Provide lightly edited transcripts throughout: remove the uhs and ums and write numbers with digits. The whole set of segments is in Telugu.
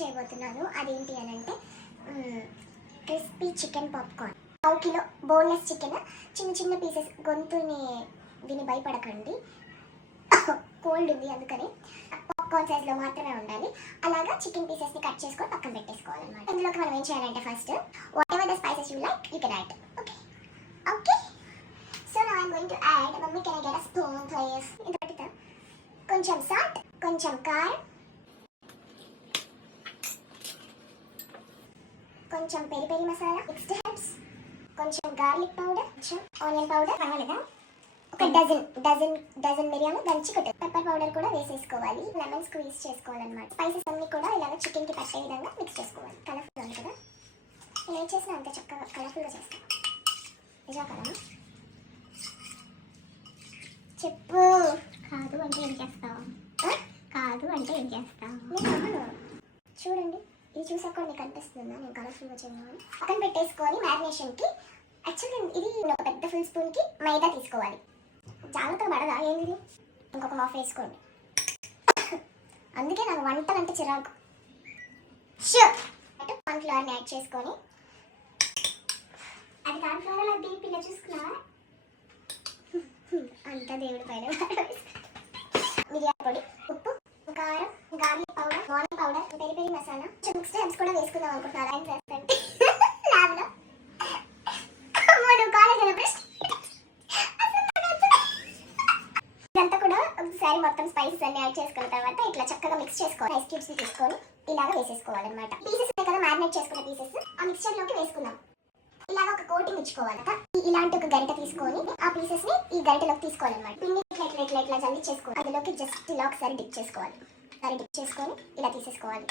చేయబోతున్నాను. అదేంటి అని అంటే crispy chicken popcorn. 1 kilo boneless chicken, చిన్న చిన్న పీసెస్. గొంతుని విని భయపడకండి, కోల్డ్ ఉంది అందుకని. పాప్కార్న్ సైజ్లో మాత్రమే ఉండాలి. అలాగా చికెన్ పీసెస్ని కట్ చేసుకొని పక్కన పెట్టేసుకోవాలన్నమాట. ఇందులోకి మనం ఏం చేయాలంటే first what ever the spices you like you can add. Okay okay. So now I'm going to add, mummy can I get a spoon please? ఇంత కొంచెం సాల్ట్, కొంచెం కారం, కొంచెం peri peri masala, mixed herbs, కొంచెం గార్లిక్ పౌడర్, కొంచెం ఆనియన్ పౌడర్, పర్వాలేదా, ఒక డజన్ మిరియాలు దంచి కొట్టు. పెప్పర్ పౌడర్ కూడా వేసేసుకోవాలి. లెమన్ స్క్వీజ్ చేసుకోవాలన్నమాట. స్పైసెస్ అన్ని కూడా ఇలాగ చికెన్కి పట్టే విధంగా మిక్స్ చేసుకోవాలి. కలర్ఫుల్ ఉంది కదా, నేను ఏం చేసినా అంతే చక్కగా కలర్ఫుల్గా చేస్తాను. నిజా కదా? చెప్పు. కాదు అంటే ఏం చేస్తావు? కాదు అంటే ఏం చేస్తావు? చూడండి, ఇది చూసాక కూడా మీకు అనిపిస్తుందా నేను కలర్ఫుల్గా చేయమని? పక్కన పెట్టేసుకొని మ్యారినేషన్కి యాక్చువల్గా ఇది ఒక పెద్ద ఫుల్ స్పూన్కి మైదా తీసుకోవాలి. జాగ్రత్తగా పడదా ఏంది? ఇంకొక హాఫ్ వేసుకోండి. అందుకే నాకు వంటలు అంటే చిరాకు. కార్న్ ఫ్లవర్ని యాడ్ చేసుకొని, అది కార్న్ ఫ్లవర్ అలా దీని పిల్ల చూసుకున్నా అంతా దేవుడి పైన. మిరియాల పొడి, ఉప్పు, కారం, garlic powder, onion powder, peri peri masala, mixed herbs కూడా వేసుకుందాం అనుకుంటున్నాను. ఆయన చేస్తాను ల్యాబ్లో ఇదంతా కూడా ఒకసారి మొత్తం స్పైసెస్ అన్ని యాడ్ చేసుకున్న తర్వాత ఇట్లా చక్కగా మిక్స్ చేసుకోవాలి. ఐస్ క్యూబ్స్ తీసుకొని ఇలాగా వేసేసుకోవాలన్నమాట. పీసెస్ కదా మ్యారినేట్ చేసుకున్న పీసెస్ ఆ మిక్స్చర్లోకి వేసుకుందాం. ఇలాగ ఒక కోటింగ్ ఇచ్చుకోవాలి. ఇలాంటి ఒక గరిట తీసుకొని ఆ పీసెస్ ని ఈ గరిటలోకి తీసుకోవాలన్నమాట. పిండి ఇట్లా జల్లి చేసుకోవాలి. అందులోకి జస్ట్ ఇలా ఒకసారి డిప్ చేసుకోవాలి. ఒకసారి డిప్ చేసుకొని ఇలా తీసేసుకోవాలి.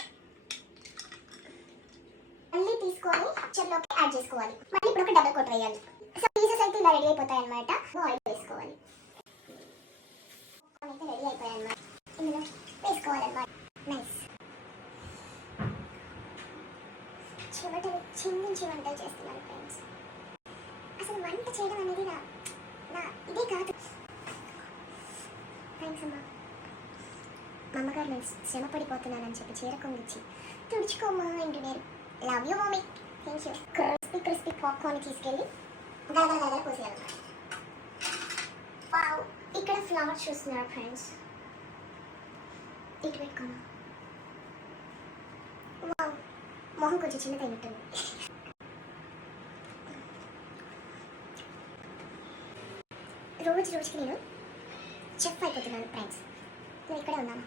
మళ్ళీ తీసుకొని మిక్స్చర్లోకి యాడ్ చేసుకోవాలి. మళ్ళీ ఇప్పుడు ఒక డబుల్ కోట్ వేయాలి. సో పీసెస్ అయితే ఇలా రెడీ అయిపోతాయి అనమాట. ఆయిల్ వేసుకోవాలి. అయితే రెడీ అయిపోయాయి అనమాట. ఇందులో వేసుకోవాలన్నమాట. నైస్. చివటలు చిందించి వంటలు చేస్తున్నాను ఫ్రెండ్స్. అసలు వంట చేయడం అనేది నా ఇదే కాదు. థ్యాంక్స్ అమ్మా. మా అమ్మగారు నేను శ్రమ పడిపోతున్నానని చెప్పి చీర కొంగిచ్చి తుడుచుకోమా ఇంటున్నారు. Love you mummy. Thank you. Crispy popcorn తీసుకెళ్ళి గలగల పోసేయాలన్నమాట. వావ్, ఇక్కడ ఫ్లవర్ చూస్తున్నారు ఫ్రెండ్స్. ఇటు పెట్టుకున్నాం. వావ్, మొహం కొంచెం చిన్నదైనట్టుంది. రోజుకి నేను చెఫ్ అయిపోతున్నాను ఫ్రెండ్స్. నేను ఇక్కడే ఉన్నాను.